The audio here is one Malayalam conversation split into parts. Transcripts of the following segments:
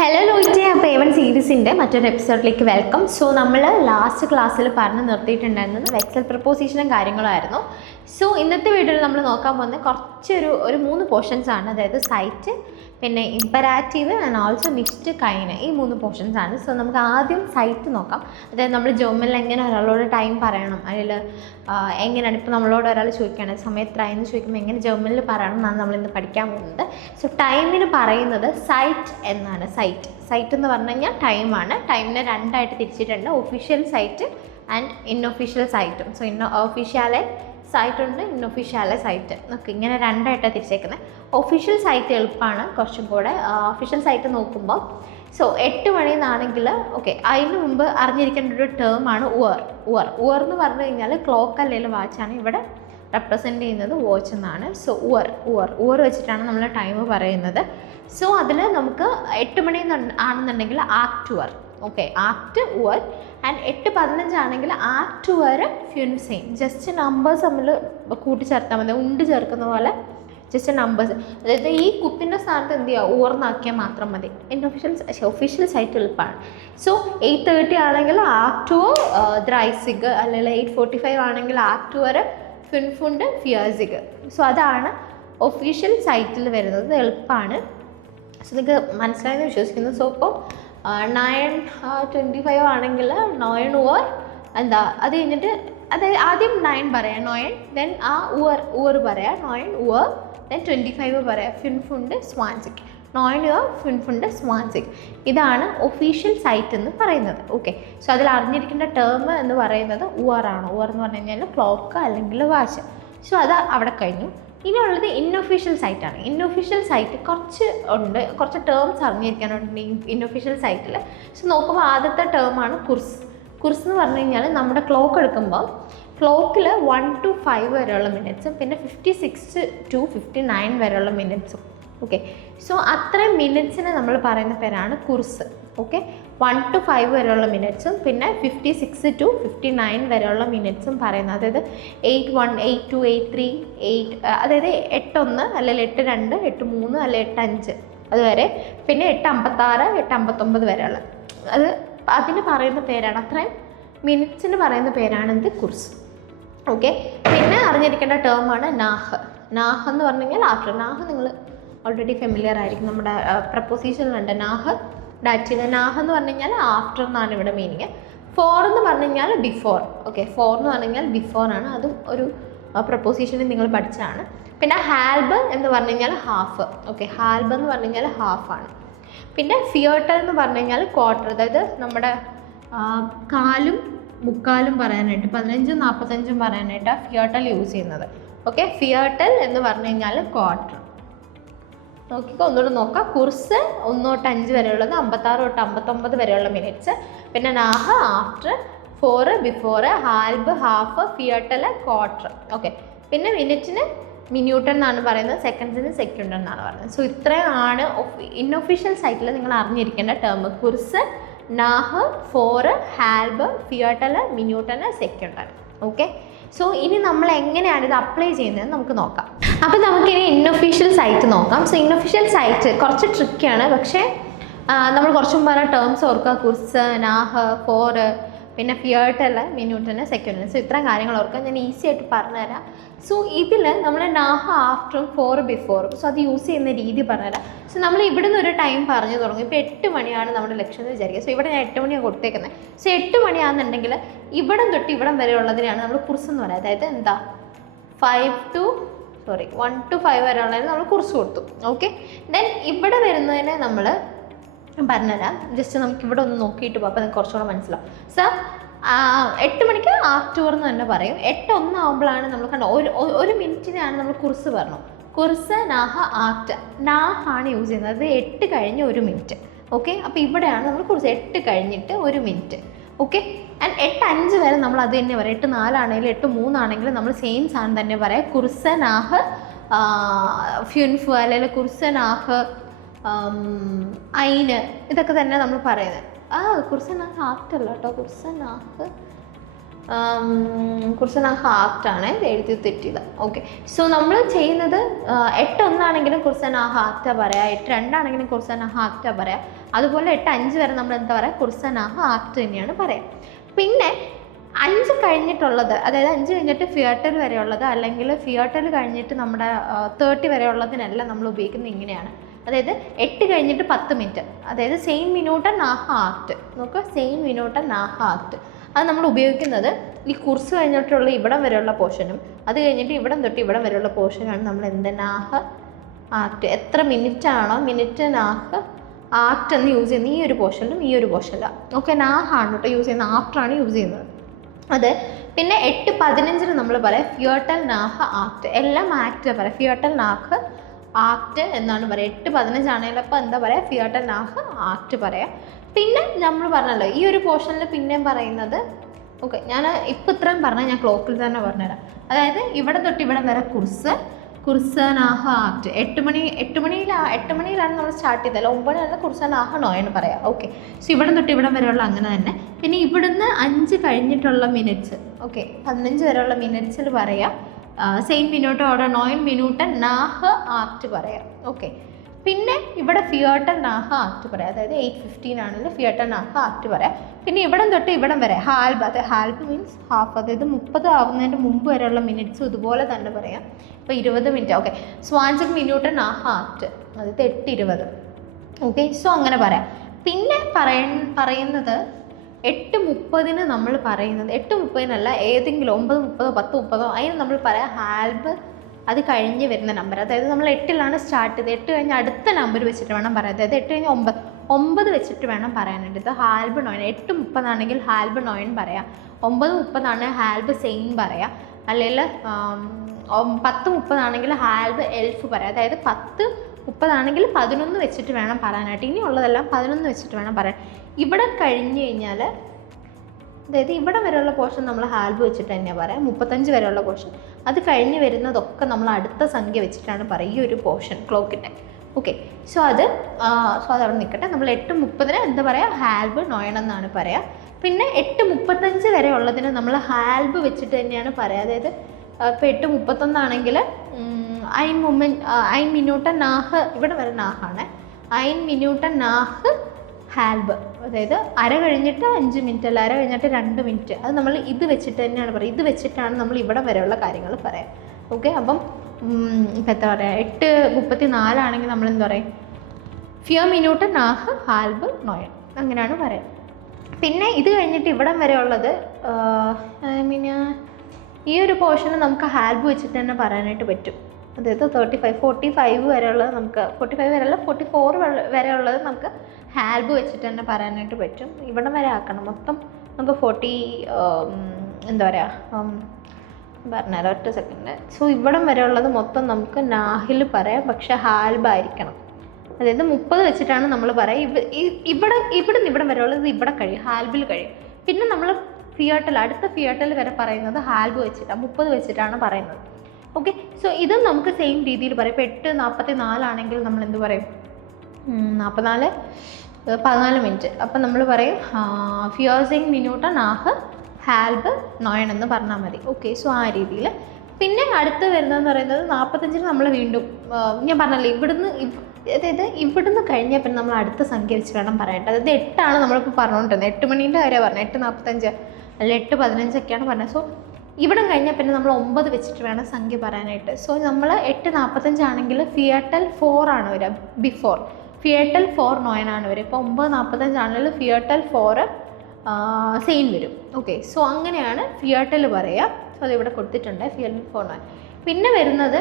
ഹലോ ലോയിറ്റെ, അപ്പോൾ A1 സീരീസിൻ്റെ മറ്റൊരു എപ്പിസോഡിലേക്ക് വെൽക്കം. സോ നമ്മൾ ലാസ്റ്റ് ക്ലാസ്സിൽ പറഞ്ഞു നിർത്തിയിട്ടുണ്ടായിരുന്നത് വെക്സൽ പ്രപ്പോസിഷനും കാര്യങ്ങളായിരുന്നു. സോ ഇന്നത്തെ വീഡിയോയിൽ നമ്മൾ നോക്കാൻ പോകുന്നത് ഒരു 3 പോർഷൻസ് ആണ്. അതായത് സൈറ്റ്, പിന്നെ ഇമ്പരാറ്റീവ് ആൻഡ് ഓൾസോ മിക്സ്ഡ് കൈന്, ഈ 3 പോർഷൻസ് ആണ്. സോ നമുക്ക് ആദ്യം സൈറ്റ് നോക്കാം. അതായത് നമ്മൾ ജോമലിൽ എങ്ങനെ ഒരാളോട് ടൈം പറയണം, അതിൽ എങ്ങനെയാണ് ഇപ്പോൾ നമ്മളോട് ഒരാൾ ചോദിക്കുകയാണ് സമയത്തായെന്ന് ചോദിക്കുമ്പോൾ എങ്ങനെ ജർമ്മനിൽ പറയണം എന്നാണ് നമ്മളിന്ന് പഠിക്കാൻ പോകുന്നത്. സോ ടൈമിന് പറയുന്നത് സൈറ്റ് എന്നാണ്. സൈറ്റ് എന്ന് പറഞ്ഞു കഴിഞ്ഞാൽ ടൈമാണ്. ടൈമിനെ 2 ആയിട്ട് തിരിച്ചിട്ടുണ്ട്, ഒഫീഷ്യൽ സൈറ്റ് ആൻഡ് ഇൻഒഫീഷ്യൽ സൈറ്റും. സോ ഒഫീഷ്യലെ സൈറ്റ് ഉണ്ട്, ഇൻഒഫീഷ്യലെ സൈറ്റ്. ഓക്കെ, ഇങ്ങനെ 2 ആയിട്ടാണ് തിരിച്ചേക്കുന്നത്. ഒഫീഷ്യൽ സൈറ്റ് എളുപ്പമാണ് കുറച്ചും കൂടെ. ഒഫീഷ്യൽ സൈറ്റ് നോക്കുമ്പോൾ 8 മണിന്നാണെങ്കിൽ ഓക്കെ, അതിന് മുമ്പ് അറിഞ്ഞിരിക്കേണ്ട ഒരു ടേമാണ് ഉവർ എന്ന് പറഞ്ഞു കഴിഞ്ഞാൽ ക്ലോക്ക് അല്ലെങ്കിൽ വാച്ചാണ്. ഇവിടെ റെപ്രസെൻ്റ് ചെയ്യുന്നത് വാച്ച് എന്നാണ്. സോ ഉവർ വെച്ചിട്ടാണ് നമ്മൾ ടൈം പറയുന്നത്. സോ അതിൽ നമുക്ക് 8 മണി ആണെന്നുണ്ടെങ്കിൽ ആക്ട് ഉവർ, ഓക്കെ, ആക്ട് ഉവർ. ആൻഡ് 8:15 ആണെങ്കിൽ ആക്ട് ഉവർ ഫ്യൂൻസെയിം. ജസ്റ്റ് നമ്പേഴ്സ് നമ്മൾ കൂട്ടിച്ചേർത്താൽ മതി, ഉണ്ട് ചേർക്കുന്ന പോലെ ജസ്റ്റ് നമ്പേഴ്സ്. അതായത് ഈ കുത്തിൻ്റെ സ്ഥാനത്ത് എന്ത് ചെയ്യുക, ഉയർന്നാക്കിയാൽ മാത്രം മതി. ഒഫീഷ്യൽ സൈറ്റ് എളുപ്പമാണ്. സോ 8:30 ആണെങ്കിൽ ആക്ട് ദ്രൈസിഗ്, അല്ലെങ്കിൽ 8:45 ആണെങ്കിൽ ആക്ട് ഉവർ ഫിൻഫുണ്ട് ഫിയാസിഗ്. സോ അതാണ് ഒഫീഷ്യൽ സൈറ്റിൽ വരുന്നത്, എളുപ്പമാണ്. സോ നിങ്ങൾക്ക് മനസ്സിലായെന്ന് വിശ്വസിക്കുന്നു. സോ ഇപ്പോൾ 9:25 ആണെങ്കിൽ 9 ഉവർ എന്താ, അത് കഴിഞ്ഞിട്ട് അതായത് ആദ്യം 9 പറയാം, 9, ദെൻ ആ ഉവർ പറയാം, 9 ഉവർ, ദെൻ 25 പറയാം, ഫിൻഫുണ്ട് സ്വാൻസിക്, 9 ഉവർ ഫിൻഫുണ്ട് സ്വാൻസിക്. ഇതാണ് ഒഫീഷ്യൽ സൈറ്റ് എന്ന് പറയുന്നത്. ഓക്കെ, സോ അതിൽ അറിഞ്ഞിരിക്കേണ്ട ടേം എന്ന് പറയുന്നത് ഉവറാണ്. ഉവർ എന്ന് പറഞ്ഞു കഴിഞ്ഞാൽ ക്ലോക്ക് അല്ലെങ്കിൽ വാച്ച്. സോ അത് അവിടെ കഴിഞ്ഞു. ഇനിയുള്ളത് ഇൻഒഫീഷ്യൽ സൈറ്റാണ്. ഇൻഒഫീഷ്യൽ സൈറ്റ് കുറച്ച് ടേംസ് അറിഞ്ഞിരിക്കാനുണ്ട് ഇൻഒഫീഷ്യൽ സൈറ്റിൽ. സോ നോക്കുമ്പോൾ ആദ്യത്തെ ടേമാണ് കുർസ് എന്ന് പറഞ്ഞു കഴിഞ്ഞാൽ നമ്മുടെ ക്ലോക്ക് എടുക്കുമ്പോൾ ക്ലോക്കിൽ 1 to 5 വരെയുള്ള മിനിറ്റ്സും പിന്നെ 56 to 59 വരെയുള്ള മിനിറ്റ്സും. ഓക്കെ, സോ അത്രയും മിനിറ്റ്സിന് നമ്മൾ പറയുന്ന പേരാണ് കുർസ്. ഓക്കെ, 1 to 5 വരെയുള്ള മിനിറ്റ്സും പിന്നെ 56 to 59 വരെയുള്ള മിനിറ്റ്സും പറയുന്നത്. അതായത് 8:1, 8:2, 8:3, 8, അതായത് 8:1 അല്ലെങ്കിൽ 8:2, 8:3 അല്ലെങ്കിൽ 8:5 അതുവരെ, പിന്നെ 8:56, 8:59 വരെയുള്ള അതിന് പറയുന്ന പേരാണ്, അത്രയും മിനിറ്റ്സിന് പറയുന്ന പേരാണ് എന്ത്, കുർസ്. ഓക്കെ, പിന്നെ അറിഞ്ഞിരിക്കേണ്ട ടേമാണ് നാഹ് എന്ന് പറഞ്ഞു കഴിഞ്ഞാൽ ആഫ്റ്റർ. നാഹ് നിങ്ങൾ ഓൾറെഡി ഫെമിലിയർ ആയിരിക്കും, നമ്മുടെ പ്രപ്പോസിഷനിലുണ്ട് നാഹ് ഡാറ്റ്. നാഹ് എന്ന് പറഞ്ഞു കഴിഞ്ഞാൽ ആഫ്റ്റർ എന്നാണ് ഇവിടെ മീനിങ്. ഫോർ എന്ന് പറഞ്ഞു കഴിഞ്ഞാൽ ബിഫോർ. ഓക്കെ, ഫോർ എന്ന് പറഞ്ഞു കഴിഞ്ഞാൽ ബിഫോർ ആണ്, അതും ഒരു പ്രപ്പോസിഷനിൽ നിങ്ങൾ പഠിച്ചതാണ്. പിന്നെ ഹാൽബ് എന്ന് പറഞ്ഞു കഴിഞ്ഞാൽ ഹാഫ്. ഓക്കെ, ഹാൽബ് എന്ന് പറഞ്ഞു കഴിഞ്ഞാൽ ഹാഫാണ്. പിന്നെ ഫിയോട്ടൽ എന്ന് പറഞ്ഞു കഴിഞ്ഞാൽ ക്വാർട്ടർ, അതായത് നമ്മുടെ കാലും മുക്കാലും പറയാനായിട്ട് 15, 45 പറയാനായിട്ടാണ് ഫിയോട്ടൽ യൂസ് ചെയ്യുന്നത്. ഓക്കെ, ഫിയോട്ടൽ എന്ന് പറഞ്ഞു കഴിഞ്ഞാൽ ക്വാർട്ടർ. നോക്കിക്കോ, ഒന്നുകൂടെ നോക്കാം. കുർസ് 1 തൊട്ട് 5 വരെയുള്ളത്, 56 തൊട്ട് 59 വരെയുള്ള മിനിറ്റ്സ്. പിന്നെ നാഹ് ആഫ്റ്റർ, ഫോർ ബിഫോർ, ഹാൽബ് ഹാഫ്, ഫിയോട്ടൽ ക്വാർട്ടർ. ഓക്കെ, പിന്നെ മിനിറ്റിന് മിന്യൂട്ടൺ എന്നാണ് പറയുന്നത്, സെക്കൻഡ്സിന് സെക്കൻഡ് എന്നാണ് പറയുന്നത്. സോ ഇത്രയാണ് ഇൻഒഫീഷ്യൽ സൈറ്റിൽ നിങ്ങൾ അറിഞ്ഞിരിക്കേണ്ട ടേം. കുർസ്, നാഹ്, ഫോർ, ഹാൽബ്, ഫിയോട്ടൽ, മിന്യൂട്ടൺ, സെക്കൻഡ്. ഓക്കെ, സോ ഇനി നമ്മൾ എങ്ങനെയാണ് ഇത് അപ്ലൈ ചെയ്യുന്നത് നമുക്ക് നോക്കാം. അപ്പോൾ നമുക്കിനി ഇൻഒഫീഷ്യൽ സൈറ്റ് നോക്കാം. സോ ഇൻഒഫീഷ്യൽ സൈറ്റ് കുറച്ച് ട്രിക്കിയാണ്, പക്ഷേ നമ്മൾ കുറച്ചും പറഞ്ഞ ടേംസ് ഓർക്കുക. കുർസ്, നാഹ്, ഫോർ, പിന്നെ ഫിയോട്ടൽ, മിന്യൂട്ടന്, സെക്കൻഡ്. സോ ഇത്രയും കാര്യങ്ങൾ ഓർക്കുക, ഞാൻ ഈസി ആയിട്ട് പറഞ്ഞുതരാം. സോ ഇതിൽ നമ്മൾ നാഹ് ആഫ്റ്ററും ഫോർ ബിഫോറും, സോ അത് യൂസ് ചെയ്യുന്ന രീതി പറഞ്ഞുതരാം. സോ നമ്മൾ ഇവിടെ നിന്ന് ഒരു ടൈം പറഞ്ഞു തുടങ്ങും. ഇപ്പോൾ 8 മണിയാണ് നമ്മുടെ ലക്ഷ്യം എന്ന് വിചാരിക്കുക. സോ ഇവിടെ ഞാൻ 8 മണിയാണ് കൊടുത്തേക്കുന്നത്. സോ 8 മണിയാണെന്നുണ്ടെങ്കിൽ ഇവിടം തൊട്ട് ഇവിടം വരെ ഉള്ളതിനാണ് നമ്മൾ കുർസ് എന്ന് പറയുന്നത്. അതായത് എന്താ 1 to 5 വരെ ഉള്ളതിന് നമ്മൾ കുർസ് കൊടുത്തു. ഓക്കെ, ദെൻ ഇവിടെ വരുന്നതിനെ നമ്മൾ പറഞ്ഞുതരാം. ജസ്റ്റ് നമുക്ക് ഇവിടെ ഒന്ന് നോക്കിയിട്ട് പോകാം, അപ്പോൾ നിങ്ങൾക്ക് കുറച്ചുകൂടെ മനസ്സിലാവും. സോ 8 മണിക്ക് ആക്ടൂർ എന്ന് തന്നെ പറയും. 8:01 ആകുമ്പോഴാണ് നമ്മൾ കണ്ടോ, ഒരു മിനിറ്റിനാണ് നമ്മൾ കുർസ് പറഞ്ഞു. കുർസ്, നാഹ്, ആക്ട്. നാഹാണ് യൂസ് ചെയ്യുന്നത്, അത് 8 കഴിഞ്ഞ് 1 മിനിറ്റ്. ഓക്കെ, അപ്പോൾ ഇവിടെയാണ് നമ്മൾ കുർസ് 8 കഴിഞ്ഞിട്ട് 1 മിനിറ്റ്. ഓക്കെ, ആൻഡ് 8:05 വരെ നമ്മൾ അത് തന്നെ പറയാം. 8:04 ആണെങ്കിലും 8:03 ആണെങ്കിലും നമ്മൾ സെയിം സാധനം തന്നെ പറയാം. കുർസ്, നാഹ്, ഫ്യുൻഫ്, അല്ലെങ്കിൽ കുർസ്, നാഹ്, ഐന്, ഇതൊക്കെ തന്നെ നമ്മൾ പറയുന്നത്. കുർസ്, നാഹ്, ആക്ട് അല്ല കേട്ടോ. കുർസ്, നാഹ്, കുർസ നാഹ ആക്റ്റാണ്, എഴുതി തെറ്റിയത്. ഓക്കെ, സോ നമ്മൾ ചെയ്യുന്നത് 8:1 കുർസ നാഹ ആക്റ്റ പറയാം, 8:2 കുർസ നാഹ ആക്റ്റ പറയാം. അതുപോലെ 8:5 വരെ നമ്മൾ എന്താ പറയുക, കുർസ നാഹ ആക്ട് തന്നെയാണ് പറയാം. പിന്നെ 5 കഴിഞ്ഞിട്ടുള്ളത്, അതായത് 5 കഴിഞ്ഞിട്ട് ഫിയർട്ടൽ വരെയുള്ളത്, അല്ലെങ്കിൽ ഫിയർട്ടൽ കഴിഞ്ഞിട്ട് നമ്മുടെ 30 വരെയുള്ളതിനെല്ലാം നമ്മൾ ഉപയോഗിക്കുന്നത് ഇങ്ങനെയാണ്. അതായത് 8 കഴിഞ്ഞിട്ട് 10 മിനിറ്റ്, അതായത് സെയിം മിനൂട്ട് നാഹ ആക്ട്. നോക്കുക, സെയിം മിനൂട്ട് നാഹ ആക്ട്. അത് നമ്മൾ ഉപയോഗിക്കുന്നത് ഈ കുർസ് കഴിഞ്ഞിട്ടുള്ള ഇവിടം വരെയുള്ള പോർഷനും അത് കഴിഞ്ഞിട്ട് ഇവിടം തൊട്ട് ഇവിടം വരെയുള്ള പോർഷനാണ് നമ്മൾ എന്ത് നാഹ ആക്ട്. എത്ര മിനിറ്റ് ആണോ മിനിറ്റ് നാഹ ആക്ട് എന്ന് യൂസ് ചെയ്യുന്നത് ഈ ഒരു പോർഷനിലും ഈ ഒരു പോർഷനിലാണ്. ഓക്കെ, നാഹാണ് കേട്ടോ യൂസ് ചെയ്യുന്നത്, ആഫ്റ്ററാണ് യൂസ് ചെയ്യുന്നത് അത്. പിന്നെ 8:15 നമ്മൾ പറയാം ഫിയർട്ടൽ നാഹ ആക്ട്. എല്ലാം ആക്ട് പറയാം, ഫിയർട്ടൽ നാഹ ആക്ട് എന്നാണ് പറയുക. 8:15 ആണെങ്കിലും അപ്പോൾ എന്താ പറയുക, ഫിയർട്ടൽ നാഹ ആക്ട് പറയാം. പിന്നെ നമ്മൾ പറഞ്ഞല്ലോ ഈ ഒരു പോർഷനിൽ പിന്നെയും പറയുന്നത്, ഓക്കെ ഞാൻ ഇപ്പം ഇത്രയും പറഞ്ഞാൽ ഞാൻ ക്ലോക്കിൽ തന്നെ പറഞ്ഞുതരാം. അതായത് ഇവിടെ തൊട്ട് ഇവിടെ വരെ കുർസ നാഹ ആക്ട്. 8 മണിയിലാണ് നമ്മൾ സ്റ്റാർട്ട് ചെയ്തല്ലോ, 9 മണിയാണ് കുർസ നാഹ നോയൻ പറയാം. ഓക്കെ, സോ ഇവിടെ തൊട്ട് ഇവിടെ വരെയുള്ള അങ്ങനെ തന്നെ. പിന്നെ ഇവിടുന്ന് 5 കഴിഞ്ഞിട്ടുള്ള മിനിറ്റ്സ്, ഓക്കെ 15 വരെയുള്ള മിനിറ്റ്സിൽ പറയാം സെയിം മിനൂട്ട് ഓർഡർ 9 മിനൂട്ട് നാഹ ആക്ട് പറയാം. ഓക്കെ, പിന്നെ ഇവിടെ ഫിയർട്ടൽ നാഹ ആക്ട് പറയാം, അതായത് 8:15 ആണെങ്കിൽ ഫിയർട്ടൽ നാഹ ആക്ട് പറയാം. പിന്നെ ഇവിടം തൊട്ട് ഇവിടം വരെ ഹാൽബ്, അതായത് ഹാൽബ് മീൻസ് ഹാഫ്, അതായത് 30 ആവുന്നതിൻ്റെ മുമ്പ് വരെയുള്ള മിനിറ്റ്സും ഇതുപോലെ തന്നെ പറയാം. ഇപ്പോൾ 20 മിനിറ്റ്. ഓക്കെ, സ്വാൻസിക് മിനൂട്ട് നാഹ ആക്ട്, അതായത് 8:20. ഓക്കെ, സോ അങ്ങനെ പറയാം. പിന്നെ പറയുന്നത് 8:30 നമ്മൾ പറയുന്നത് 8:30 ഏതെങ്കിലും 9:30 10:30 അതിന് നമ്മൾ പറയാം ഹാൽബ്. അത് കഴിഞ്ഞ് വരുന്ന നമ്പർ, അതായത് നമ്മൾ 8-ലാണ് സ്റ്റാർട്ട് ചെയ്തത്, 8 കഴിഞ്ഞ് അടുത്ത നമ്പർ വെച്ചിട്ട് വേണം പറയാം. അതായത് 8 കഴിഞ്ഞ് 9 വെച്ചിട്ട് വേണം പറയാനായിട്ട്. ഇത് ഹാൽബ് നോയൻ. 8:30 ആണെങ്കിൽ ഹാൽബ് നോയൻ പറയാം, 9:30 ആണ് ഹാൽബ് സെയിൻ പറയാം, അല്ലെങ്കിൽ 10:30 ആണെങ്കിൽ ഹാൽബ് എൽഫ് പറയാം. അതായത് 10:30 ആണെങ്കിൽ 11 വെച്ചിട്ട് വേണം പറയാനായിട്ട്. ഇനിയുള്ളതെല്ലാം 11 വെച്ചിട്ട് വേണം പറയാൻ. ഇവിടെ കഴിഞ്ഞ് കഴിഞ്ഞാൽ, അതായത് ഇവിടെ വരെയുള്ള പോർഷൻ നമ്മൾ ഹാൽബ് വെച്ചിട്ട് തന്നെയാണ് പറയാം. 35 വരെയുള്ള പോർഷൻ അത് കഴിഞ്ഞ് വരുന്നതൊക്കെ നമ്മൾ അടുത്ത സംഖ്യ വെച്ചിട്ടാണ് പറയുക, ഈ ഒരു പോർഷൻ ക്ലോക്കിൻ്റെ. ഓക്കെ, സോ അത് അവിടെ നിൽക്കട്ടെ. നമ്മൾ 8:30 എന്താ പറയുക, ഹാൽബ് നോയൻ എന്നാണ് പറയുക. പിന്നെ 8:35 വരെ ഉള്ളതിന് നമ്മൾ ഹാൽബ് വെച്ചിട്ട് തന്നെയാണ് പറയുക. അതായത് ഇപ്പോൾ 8:31 ആണെങ്കിൽ ഐൻ മിനൂട്ട് നാഹ്, ഇവിടെ വരെ നാഹാണ്, ഐൻ മിനൂട്ട് നാഹ് ഹാൽബ്. അതായത് അര കഴിഞ്ഞിട്ട് 5 മിനിറ്റ്, അല്ല അര കഴിഞ്ഞിട്ട് 2 മിനിറ്റ്. അത് നമ്മൾ ഇത് വെച്ചിട്ട് തന്നെയാണ് പറയുക, ഇത് വെച്ചിട്ടാണ് നമ്മൾ ഇവിടെ വരെയുള്ള കാര്യങ്ങൾ പറയാം. ഓക്കെ, അപ്പം ഇപ്പം എന്താ പറയുക, 8:34 ആണെങ്കിൽ നമ്മൾ എന്താ പറയും, ഫിയർ മിനൂട്ട് നാഹ് ഹാൽബ് നോയൻ, അങ്ങനെയാണ് പറയാം. പിന്നെ ഇത് കഴിഞ്ഞിട്ട് ഇവിടം വരെ ഉള്ളത് പിന്നെ ഈ ഒരു പോർഷന് നമുക്ക് ഹാൽബ് വെച്ചിട്ട് തന്നെ പറയാനായിട്ട് പറ്റും. അതായത് 45 വരെയുള്ളത് നമുക്ക് 45 വരെയല്ല 44 വരെയുള്ളത് നമുക്ക് ഹാൽബ് വെച്ചിട്ട് തന്നെ പറയാനായിട്ട് പറ്റും. ഇവിടം വരെ ആക്കണം, മൊത്തം നമുക്ക് 40 എന്താ പറയുക പറഞ്ഞുതരാം, ഒറ്റ സെക്കൻഡ്. സോ ഇവിടം വരെയുള്ളത് മൊത്തം നമുക്ക് നാഹിൽ പറയാം, പക്ഷെ ഹാൽബ് ആയിരിക്കണം. അതായത് 30 വെച്ചിട്ടാണ് നമ്മൾ പറയുക. ഇവിടുന്ന് ഇവിടം വരെയുള്ളത് ഇവിടെ കഴിയും, ഹാൽബിൽ കഴിയും. പിന്നെ നമ്മൾ അടുത്ത ഫിയർട്ടൽ വരെ പറയുന്നത് ഹാൽബ് വെച്ചിട്ടാണ്, 30 വെച്ചിട്ടാണ് പറയുന്നത്. ഓക്കെ, സോ ഇതും നമുക്ക് സെയിം രീതിയിൽ പറയും. ഇപ്പോൾ 8:44 ആണെങ്കിൽ നമ്മൾ എന്ത് പറയും, 14 മിനിറ്റ്. അപ്പം നമ്മൾ പറയും ഫിയോസിങ് മിനൂട്ട് നാഹ് ഹാൽബ് നോയൻ എന്ന് പറഞ്ഞാൽ മതി. ഓക്കെ, സോ ആ രീതിയിൽ. പിന്നെ അടുത്ത് വരുന്നതെന്ന് പറയുന്നത് 45 നമ്മൾ വീണ്ടും ഞാൻ പറഞ്ഞല്ലോ അതായത് ഇവിടുന്ന് കഴിഞ്ഞാൽ പിന്നെ നമ്മൾ അടുത്ത സംഖ്യ വെച്ച് വേണം പറയേണ്ടത്. അതായത് 8 ആണ് നമ്മളിപ്പോൾ പറഞ്ഞുകൊണ്ടിരുന്നത്, 8 മണീൻ്റെ കാര്യമാണ് പറഞ്ഞത്, 8:45 അല്ല 8:15 ഒക്കെയാണ് പറഞ്ഞത്. സോ ഇവിടെ കഴിഞ്ഞാൽ പിന്നെ നമ്മൾ 9 വെച്ചിട്ട് വേണം സംഖ്യ പറയാനായിട്ട്. സോ നമ്മൾ 8:45 ആണെങ്കിൽ ഫിയർട്ടൽ 4 ആണ് വരിക, ബിഫോർ ഫിയർട്ടൽ 4 നോയൻ ആണ് വരിക. ഇപ്പോൾ 9:45 ആണെങ്കിൽ ഫിയർട്ടൽ 4 സെയിൻ വരും. ഓക്കെ, സോ അങ്ങനെയാണ് ഫിയർട്ടൽ പറയുക. സോ അതിവിടെ കൊടുത്തിട്ടുണ്ട്, ഫിയർട്ടൽ 4 നോയൻ. പിന്നെ വരുന്നത്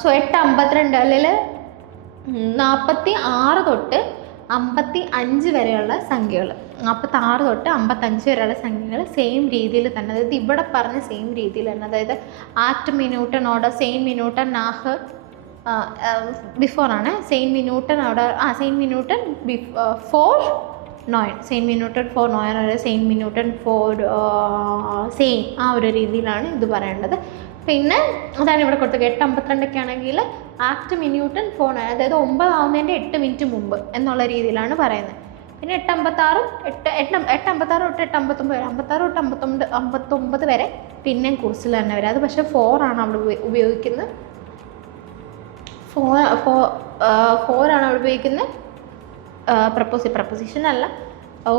സോ 8:52 അല്ലെങ്കിൽ 46 തൊട്ട് 55 വരെയുള്ള സംഖ്യകൾ, 46 തൊട്ട് 55 വരെയുള്ള സംഖ്യകൾ സെയിം രീതിയിൽ തന്നെ, അതായത് ഇവിടെ പറഞ്ഞ സെയിം രീതിയിൽ തന്നെ. അതായത് ആക്ട് മിനൂട്ടൻ ഓർഡർ സെയിം മിനൂട്ടൻ നാഹ് ബിഫോറാണ്, സെയിം മിനൂട്ടൻ ഓർഡർ സെയിം മിനൂട്ടൻ ഫോർ നോയൻ, സെയിം മിനൂട്ടൻ 4 നോയൻ, സെയിം മിനൂട്ടൻ 4 സെയിം, ആ ഒരു രീതിയിലാണ് ഇത് പറയേണ്ടത്. പിന്നെ അതാണ് ഇവിടെ കൊടുത്തത്. 8:52 ആണെങ്കിൽ ആക്ട് മിനൂട്ടൻ 4 നോയൻ, അതായത് 9 ആവുന്നതിൻ്റെ 8 മിനിറ്റ് മുമ്പ് എന്നുള്ള രീതിയിലാണ് പറയുന്നത്. പിന്നെ 8:56 8:56 തൊട്ട് 8:59 വരെ 56 തൊട്ട് 59 വരെ പിന്നെയും കുറിച്ചിൽ തന്നെ വരും. അത് പക്ഷേ 4 ആണ് അവിടെ ഉപയോഗിക്കുന്നത്. 4 ആണ് അവിടെ ഉപയോഗിക്കുന്നത്. പ്രപ്പോസിഷൻ അല്ല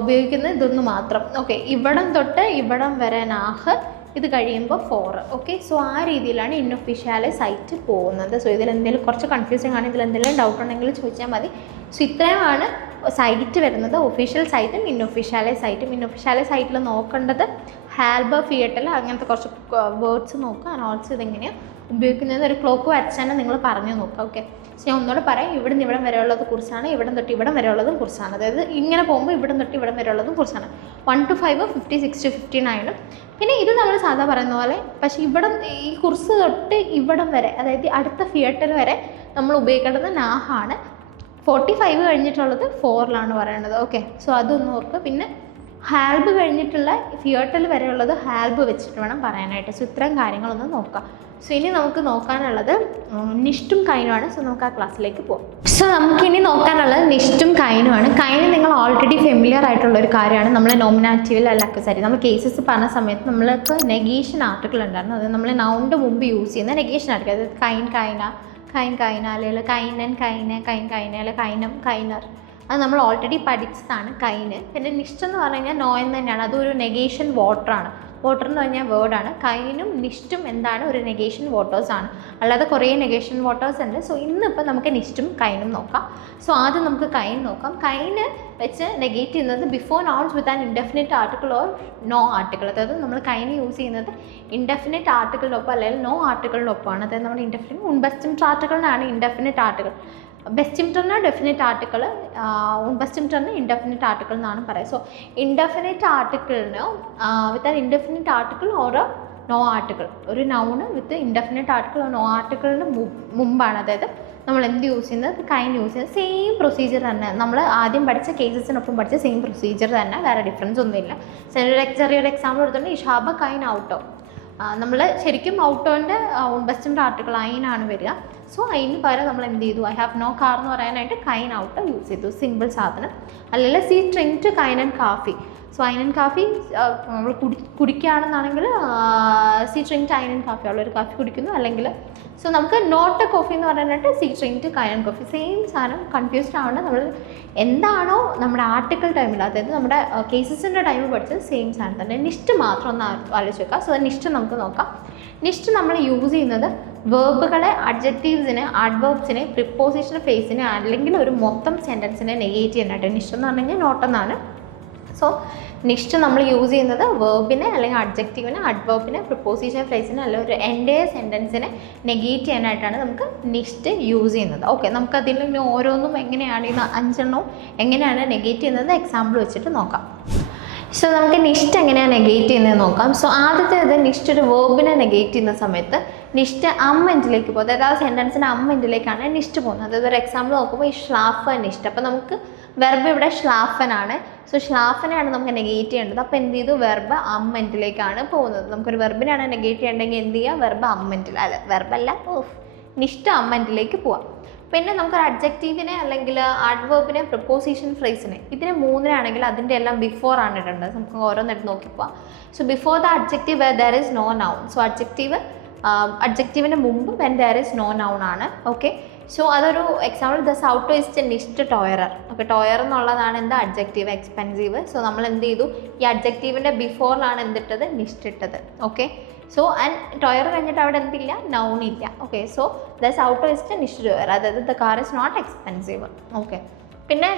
ഉപയോഗിക്കുന്നത് ഇതൊന്ന് മാത്രം. ഓക്കെ, ഇവിടം തൊട്ട് ഇവിടം വരെ നാഹ്, ഇത് കഴിയുമ്പോൾ 4. ഓക്കെ, സോ ആ രീതിയിലാണ് ഇൻഒഫീഷ്യാലെ സൈറ്റ് പോകുന്നത്. സോ ഇതിലെന്തെങ്കിലും കുറച്ച് കൺഫ്യൂസിങ് ആണ്, ഇതിലെന്തെങ്കിലും ഡൗട്ട് ഉണ്ടെങ്കിൽ ചോദിച്ചാൽ മതി. സോ ഇത്രയുമാണ് സൈറ്റ് വരുന്നത്, ഒഫീഷ്യൽ സൈറ്റും ഇൻഒഫീഷ്യാലെ സൈറ്റും. ഇൻഒഫീഷ്യാലെ സൈറ്റിൽ നോക്കേണ്ടത് ഹാൽബ, ഫിയറ്റൽ അങ്ങനത്തെ കുറച്ച് വേർഡ്സ് നോക്കുക. ആൻഡ് ഓൾസോ ഇതെങ്ങനെയാണ് ഉപയോഗിക്കുന്നത് ഒരു ക്ലോക്ക് വരച്ച് തന്നെ നിങ്ങൾ പറഞ്ഞു നോക്കുക. ഓക്കെ, സോ ഞാൻ ഒന്നുകൂടെ പറയാം. ഇവിടെ നിന്ന് ഇവിടം വരെയുള്ളത് കുറിച്ചാണ്, ഇവിടം തൊട്ട് ഇവിടം വരെയുള്ളതും കുറിച്ചാണ്. അതായത് ഇങ്ങനെ പോകുമ്പോൾ ഇവിടം തൊട്ട് ഇവിടം വരെയുള്ളതും കുറിച്ചാണ്. 1 to 5, 56 to 59. പിന്നെ ഇത് നമ്മൾ സാധാ പറയുന്ന പോലെ, പക്ഷേ ഇവിടം ഈ കുറിച്ച് തൊട്ട് ഇവിടം വരെ, അതായത് അടുത്ത ഫിയറ്റൽ വരെ നമ്മൾ ഉപയോഗിക്കേണ്ടത് നാഹാണ്. 45 കഴിഞ്ഞിട്ടുള്ളത് 4ലാണ് പറയേണ്ടത്. ഓക്കെ, സോ അതൊന്ന് ഓർക്കുക. പിന്നെ ഹാൽബ് കഴിഞ്ഞിട്ടുള്ള ഫിയറ്റൽ വരെയുള്ളത് ഹാൽബ് വെച്ചിട്ട് വേണം പറയാനായിട്ട്. സോ ഇത്രയും കാര്യങ്ങളൊന്ന് നോക്കുക. സോ ഇനി നമുക്ക് നോക്കാനുള്ളത് നിഷ്ടും കൈനുമാണ്. സോ നമുക്ക് ആ ക്ലാസ്സിലേക്ക് പോകാം. സോ നമുക്കിനി നോക്കാനുള്ളത് നിഷ്ടും കൈനുമാണ്. കൈന് നിങ്ങൾ ഓൾറെഡി ഫെമിലിയർ ആയിട്ടുള്ള ഒരു കാര്യമാണ്. നമ്മൾ നോമിനാറ്റീവിൽ അല്ല അക്സസറി, നമ്മൾ കേസസ് പറഞ്ഞ സമയത്ത് നമ്മൾക്ക് നെഗേഷൻ ആർട്ടിക്കിൾ ഉണ്ടായിരുന്നു. അത് നമ്മൾ നൗണിൻ്റെ മുമ്പ് യൂസ് ചെയ്യുന്ന നെഗേഷൻ ആർട്ടിക്കിൾ, അതായത് കൈൻ, കൈന, അല്ലെങ്കിൽ കൈനൻ, കൈന, അല്ലെങ്കിൽ കൈനം, കൈനർ. അത് നമ്മൾ ഓൾറെഡി പഠിച്ചതാണ് കൈന്. പിന്നെ നിഷ്ട് എന്ന് പറഞ്ഞു കഴിഞ്ഞാൽ നോയൻ തന്നെയാണ്, അതൊരു നെഗേഷൻ വാട്ടറാണ്. വാട്ടർ എന്ന് പറഞ്ഞാൽ വേർഡാണ്. കൈനും നിഷ്ടും എന്താണ്, ഒരു നെഗേഷൻ വാട്ടേഴ്സാണ്. അല്ലാതെ കുറേ നെഗേഷൻ വാട്ടേഴ്സ് ഉണ്ട്. സോ ഇന്നിപ്പോൾ നമുക്ക് നിഷ്ടും കൈനും നോക്കാം. സോ ആദ്യം നമുക്ക് കൈൻ നോക്കാം. കൈന് വെച്ച് നെഗേറ്റ് ചെയ്യുന്നത് before nouns with an indefinite article or no article. അതായത് നമ്മൾ കൈന് യൂസ് ചെയ്യുന്നത് ഇൻഡെഫിനിറ്റ് ആർട്ടിക്കിളിനൊപ്പം അല്ലെങ്കിൽ നോ ആർട്ടിക്കിളിനൊപ്പമാണ്. അതായത് നമ്മൾ ഇൻഡെഫിനിറ്റ് ഉൺബെസ്റ്റിംഡ് ആർട്ടിക്കിളിനാണ് ഇൻഡെഫിനിറ്റ് ആർട്ടിക്കിൾ, ബെസ്റ്റിംറ്ററിന് ഡെഫിനിറ്റ് ആർട്ടിക്കിൾ, ബെസ്റ്റിംറ്ററിന് ഇൻഡെഫിനിറ്റ് ആർട്ടിക്കിൾ എന്നാണ് പറയുക. സോ ഇൻഡെഫിനിറ്റ് ആർട്ടിക്കിളിന് with an indefinite article or no article, ഒരു noun with indefinite article no ആർട്ടിക്കിളിന് മുമ്പാണ്. അതായത് നമ്മൾ എന്ത് യൂസ് ചെയ്യുന്നത്, കൈൻ യൂസ് ചെയ്യുന്നത്. സെയിം പ്രൊസീജിയർ തന്നെ, നമ്മൾ ആദ്യം പഠിച്ച കേസസിനൊപ്പം പഠിച്ച സെയിം പ്രൊസീജിയർ തന്നെ, വേറെ ഡിഫറൻസ് ഒന്നുമില്ല. ചെറിയൊരു എക്സാമ്പിൾ എടുത്തിട്ടുണ്ട്, ഇഷാബ കൈൻ ഔട്ടോ. നമ്മൾ ശരിക്കും ഔട്ടോൻ്റെ ബെസ്റ്റിൻ്റെ ആർട്ടിക്കിൾ അയിനാണ് വരിക. സോ അതിന് പകരം നമ്മൾ എന്ത് ചെയ്തു, ഐ ഹാവ് നോ കാർ എന്ന് പറയാനായിട്ട് കൈൻ ഔട്ടോ യൂസ് ചെയ്തു, സിമ്പിൾ സാധനം. അല്ലെങ്കിൽ സി ഡ്രിങ്ക് കൈൻ ആൻഡ് കാഫി. സോ ഐൻ ആൻഡ് കാഫി നമ്മൾ കുടിക്കുകയാണെന്നാണെങ്കിൽ സി ഡ്രിങ്ക് ഐൻ ആൻഡ് കാഫി, അവളൊരു കാഫി കുടിക്കുന്നു. അല്ലെങ്കിൽ സോ നമുക്ക് നോട്ട് കോഫി എന്ന് പറയാനായിട്ട് സി ഡ്രിങ്ക് കൈൻ ആൻഡ് കോഫി. സെയിം സാധനം, കൺഫ്യൂസ്ഡ് ആവേണ്ട. നമ്മൾ എന്താണോ നമ്മുടെ ആർട്ടിക്കിൾ ടൈമിൽ, അതായത് നമ്മുടെ കേസസിൻ്റെ ടൈമിൽ പഠിച്ചത് സെയിം സാധനം തന്നെ. നിഷ്ട് മാത്രം ഒന്ന് ആലോചിച്ച് വെക്കാം. സോ നിഷ്ട് നമുക്ക് നോക്കാം. നിഷ്ട് നമ്മൾ യൂസ് ചെയ്യുന്നത് വേർബുകളെ, അഡ്ജക്റ്റീവ്സിനെ, അഡ്വേർബ്സിനെ, പ്രിപ്പോസിഷൻ ഫേസിനെ അല്ലെങ്കിൽ ഒരു മൊത്തം സെൻറ്റൻസിനെ നെഗേറ്റ് ചെയ്യാനായിട്ട്. നിഷ്ട് എന്ന് പറഞ്ഞു കഴിഞ്ഞാൽ നോട്ടെന്നാണ്. സോ നിഷ്ട് നമ്മൾ യൂസ് ചെയ്യുന്നത് വേർബിനെ അല്ലെങ്കിൽ അഡ്ജക്റ്റീവിനെ, അഡ്വേർബിനെ, പ്രിപ്പോസിഷൻ ഫ്രേസിനെ അല്ലെങ്കിൽ ഒരു എൻറ്റയർ സെൻറ്റൻസിനെ നെഗേറ്റ് ചെയ്യാനായിട്ടാണ് നമുക്ക് നിഷ്ട് യൂസ് ചെയ്യുന്നത്. ഓക്കെ, നമുക്കതിൽ ഓരോന്നും എങ്ങനെയാണ്, ഈ 5 എങ്ങനെയാണ് നെഗേറ്റ് ചെയ്യുന്നത് എക്സാമ്പിൾ വെച്ചിട്ട് നോക്കാം. സോ നമുക്ക് നിഷ്ട് എങ്ങനെയാണ് നെഗേറ്റ് ചെയ്യുന്നത് നോക്കാം. സോ ആദ്യത്തേത് നിഷ്ട് ഒരു വേർബിനെ നെഗേറ്റ് ചെയ്യുന്ന സമയത്ത് നിഷ്ട് അമ്മൻറ്റിലേക്ക് പോകും. അതായത് ആ സെൻറ്റൻസിൻ്റെ അമ്മൻറ്റിലേക്കാണ് നിഷ്ട് പോകുന്നത്. അതായത് ഒരു എക്സാമ്പിൾ നോക്കുമ്പോൾ ഈ ഷ്ലാഫൻ നിഷ്ട്. അപ്പോൾ നമുക്ക് വെർബ് ഇവിടെ ഷ്ലാഫനാണ്. സോ ഷ്ലാഫനെയാണ് നമുക്ക് നെഗേറ്റ് ചെയ്യേണ്ടത്. അപ്പോൾ എന്ത് ചെയ്തു, വെർബ് അമ്മൻറ്റിലേക്കാണ് പോകുന്നത്. നമുക്കൊരു വെർബിനാണ് നെഗേറ്റ് ചെയ്യേണ്ടതെങ്കിൽ എന്ത് ചെയ്യുക, വെർബ് അമ്മൻറ്റിൽ, അല്ല വെർബല്ല, നിഷ്ട് അമ്മൻറ്റിലേക്ക് പോവാം. പിന്നെ നമുക്കൊരു അഡ്ജക്റ്റീവിനെ അല്ലെങ്കിൽ അഡ്വേർബിനെ, പ്രിപ്പോസിഷൻ ഫ്രേസിനെ, ഇതിനെ 3 അതിൻ്റെ എല്ലാം ബിഫോർ ആണ് ഇടേണ്ടത്. നമുക്ക് ഓരോന്നെടുത്ത് നോക്കിപ്പോവാം. So before the adjective where there is no noun. So അഡ്ജക്റ്റീവിന് മുമ്പ് when there is no noun ആണ്. ഓക്കെ, സോ അതൊരു എക്സാമ്പിൾ, ദ ഔട്ടോ ഇസ് നിഷ്ട് ടോയറർ. ഓക്കെ, ടോയർ എന്നുള്ളതാണ് എന്താ, അഡ്ജക്റ്റീവ്, എക്സ്പെൻസീവ്. സോ നമ്മൾ എന്ത് ചെയ്തു, ഈ അഡ്ജക്റ്റീവിൻ്റെ ബിഫോറിലാണ് എന്തിട്ടത്, നിഷ്ട് ഇട്ടത്. ഓക്കെ, സോ ആൻഡ് ടോയർ കഴിഞ്ഞിട്ട് അവിടെ എന്തില്ല, നൗൺ ഇല്ല. ഓക്കെ, സോ ദ ഔട്ടോ ഇസ് നിഷ്ട് ടോയർ, അതായത് the car is not expensive. Okay, പിന്നെ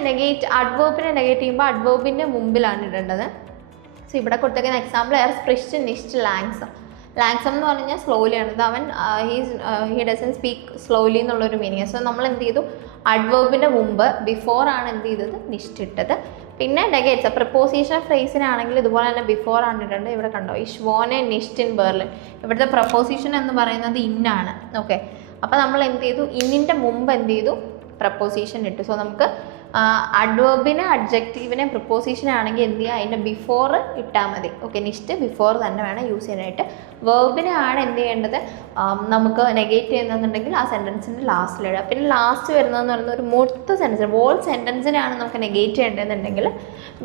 അഡ്വേർബിനെ നെഗേറ്റ് ചെയ്യുമ്പോൾ അഡ്വേർബിൻ്റെ മുമ്പിലാണ് ഇടേണ്ടത്. സോ ഇവിടെ കൊടുത്തേക്കുന്ന എക്സാമ്പിൾ എയർ സ്പ്രിസ്റ്റ് നിഷ്ട് ലാങ്സം. ലാങ്സം എന്ന് പറഞ്ഞു കഴിഞ്ഞാൽ സ്ലോലിയാണ്. ഇത് അവൻ ഹി ഡസൻ സ്പീക്ക് സ്ലോലി എന്നുള്ളൊരു മീനിങ്. സോ നമ്മൾ എന്ത് ചെയ്തു, അഡ്വേർബിൻ്റെ മുമ്പ് ബിഫോർ ആണ് എന്ത് ചെയ്തത്, നിഷ്ട് ഇട്ടത്. പിന്നെ നെഗേറ്റ്സ്, പ്രപ്പോസിഷൻ ഫ്രേസിനാണെങ്കിൽ ഇതുപോലെ തന്നെ ബിഫോർ ആണ് ഇടേണ്ടത്. ഇവിടെ കണ്ടോ, ഈ ഷ്വോനെ നിഷ്ട് ഇൻ ബെർലിൻ. ഇവിടുത്തെ പ്രപ്പോസിഷൻ എന്ന് പറയുന്നത് ഇന്നാണ്. ഓക്കെ, അപ്പോൾ നമ്മൾ എന്ത് ചെയ്തു, ഇന്നിൻ്റെ മുമ്പ് എന്ത് ചെയ്തു, പ്രപ്പോസിഷൻ ഇട്ടു. സോ നമുക്ക് അഡ്വേർബിന്, അഡ്ജക്റ്റീവിനെ, പ്രിപ്പോസിഷൻ ആണെങ്കിൽ എന്ത് ചെയ്യുക, അതിൻ്റെ ബിഫോർ ഇട്ടാൽ മതി. ഓക്കെ, നിഷ്ട് ബിഫോർ തന്നെ വേണം യൂസ് ചെയ്യാനായിട്ട്. വേർബിനെയാണ് എന്ത് ചെയ്യേണ്ടത്, നമുക്ക് നെഗേറ്റ് ചെയ്യുന്നതെന്നുണ്ടെങ്കിൽ ആ സെൻറ്റൻസിൻ്റെ ലാസ്റ്റിലിടുക. പിന്നെ ലാസ്റ്റ് വരുന്നതെന്ന് പറയുന്നത് ഒരു മൊത്തം സെൻറ്റൻസ്, ഹോൾ സെൻറ്റൻസിനെയാണ് നമുക്ക് നെഗേറ്റ് ചെയ്യേണ്ടതെന്നുണ്ടെങ്കിൽ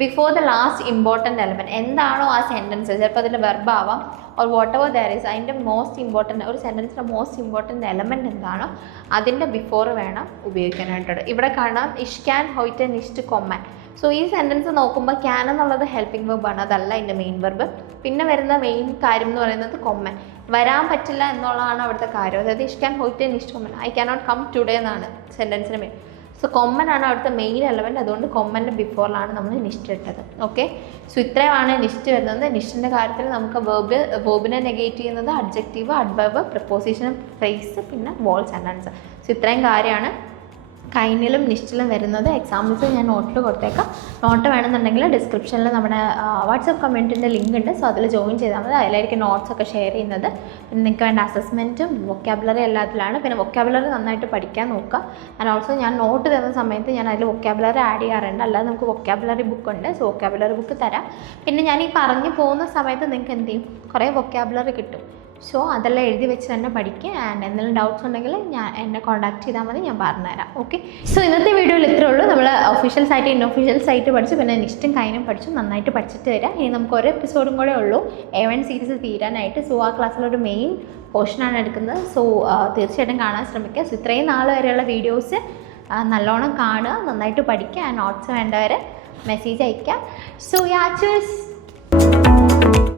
before the last important element എന്താണോ ആ സെൻറ്റൻസ്, ചിലപ്പോൾ അതിൽ വെർബ് ആവാം or whatever there is, അതിൻ്റെ മോസ്റ്റ് ഇമ്പോർട്ടൻറ്റ് ഒരു സെൻറ്റൻസിൻ്റെ മോസ്റ്റ് ഇമ്പോർട്ടൻറ്റ് എലമെൻറ്റ് എന്താണോ അതിൻ്റെ ബിഫോർ വേണം ഉപയോഗിക്കാനായിട്ടുണ്ട്. ഇവിടെ കാണാം ഇഷ് ക്യാൻ ഹോയ്റ്റ് നിഷ്ട് കൊമ്മൻ. സോ ഈ സെൻറ്റൻസ് നോക്കുമ്പോൾ ക്യാൻ എന്നുള്ളത് ഹെൽപ്പിംഗ് വെർബാണ്, അതല്ല ഇതിൻ്റെ മെയിൻ വെർബ്. പിന്നെ വരുന്ന മെയിൻ കാര്യം എന്ന് പറയുന്നത് കൊമ്മൻ, വരാൻ പറ്റില്ല എന്നുള്ളതാണ് അവിടുത്തെ കാര്യം. അതായത് ഇഷ് ക്യാൻ ഹോയ്റ്റ് നിഷ്ട് കൊമ്മൻ, ഐ ക്യാനോട്ട് കം ടുഡേ എന്നാണ് സെൻറ്റൻസിന് മെയിൻ. സോ കൊമ്മനാണ് അവിടുത്തെ മെയിൻ എലമെൻറ്റ്, അതുകൊണ്ട് കൊമ്മൻ്റെ ബിഫോറിലാണ് നമ്മൾ നിഷ്ട് ഇട്ടത്. ഓക്കെ, സോ ഇത്രയുമാണ് നിഷ്ട് വരുന്നത്. നിഷ്ടിൻ്റെ കാര്യത്തിൽ നമുക്ക് വേർബിനെ നെഗേറ്റ് ചെയ്യുന്നത് അഡ്ജക്റ്റീവ്, അഡ്വർബ്, പ്രിപ്പോസിഷൻ, ഫ്രേസ്, പിന്നെ വോൾ സെൻറ്റൻസ്. സോ ഇത്രയും കാര്യമാണ് കൈനിലും നിഷ്ടിലും വരുന്നത്. എക്സാമ്പിൾസ് ഞാൻ നോട്ടിൽ കൊടുത്തേക്കാം. നോട്ട് വേണമെന്നുണ്ടെങ്കിൽ ഡിസ്ക്രിപ്ഷനിൽ നമ്മുടെ വാട്സപ്പ് കമ്മ്യൂണിറ്റിൻ്റെ ലിങ്ക് ഉണ്ട്. സോ അതിൽ ജോയിൻ ചെയ്താൽ മതി. അതിലായിരിക്കും നോട്ട്സൊക്കെ ഷെയർ ചെയ്യുന്നത്. പിന്നെ നിങ്ങൾക്ക് വേണ്ട അസസ്മെൻറ്റും വൊക്കാബുലറി എല്ലാത്തിലാണ്. പിന്നെ വൊക്കാബുലറി നന്നായിട്ട് പഠിക്കാൻ നോക്കുക. ആൻഡ് ഓൾസോ ഞാൻ നോട്ട് തരുന്ന സമയത്ത് ഞാൻ അതിൽ വൊക്കാബുലറി ആഡ് ചെയ്യാറുണ്ട്. അല്ലാതെ നമുക്ക് വൊക്കാബുലറി ബുക്കുണ്ട്. സോ വൊക്കാബുലറി ബുക്ക് തരാം. പിന്നെ ഞാൻ ഈ പറഞ്ഞു പോകുന്ന സമയത്ത് നിങ്ങൾക്ക് എന്ത് ചെയ്യും, കുറേ വൊക്കാബുലറി കിട്ടും. സോ അതെല്ലാം എഴുതി വെച്ച് തന്നെ പഠിക്കുക. ആൻഡ് എന്തെങ്കിലും ഡൗട്ട്സ് ഉണ്ടെങ്കിൽ എന്നെ കോൺടാക്ട് ചെയ്താൽ മതി, ഞാൻ പറഞ്ഞുതരാം. ഓക്കെ, സോ ഇന്നത്തെ വീഡിയോയിൽ ഇത്രേ ഉള്ളൂ. നമ്മൾ ഒഫീഷ്യൽ സൈറ്റ്, ഇൻഒഫീഷ്യൽ സൈറ്റ് പഠിച്ചു, പിന്നെ നിഷ്ടും കൈനും പഠിച്ചു. നന്നായിട്ട് പഠിച്ചിട്ട് വരാം. ഇനി നമുക്ക് ഒരു എപ്പിസോഡും കൂടെ ഉള്ളൂ A1 സീരീസ് തീരാനായിട്ട്. സോ ആ ക്ലാസ്സിലൊരു മെയിൻ പോർഷനാണ് എടുക്കുന്നത്. സോ തീർച്ചയായിട്ടും കാണാൻ ശ്രമിക്കുക. സോ ഇത്രയും നാൾ വരെയുള്ള വീഡിയോസ് നല്ലോണം കാണുക, നന്നായിട്ട് പഠിക്കുക. നോട്ട്സ് വേണ്ടവർ മെസ്സേജ് അയയ്ക്കുക. So yeah choose.